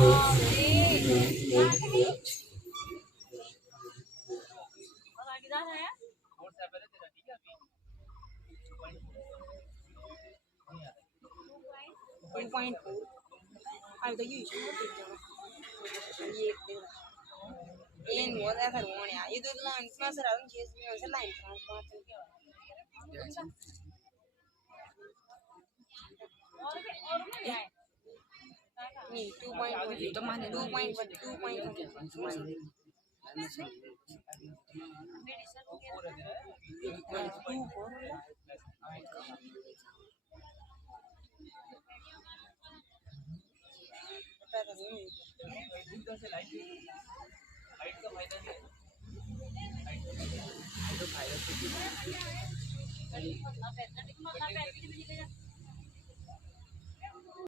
2.4 अब तो ये ये बहुत ऐसा होने यार ये तो लाइन में से रहा चीज में से लाइन नहीं 2.2 तो मान 2.2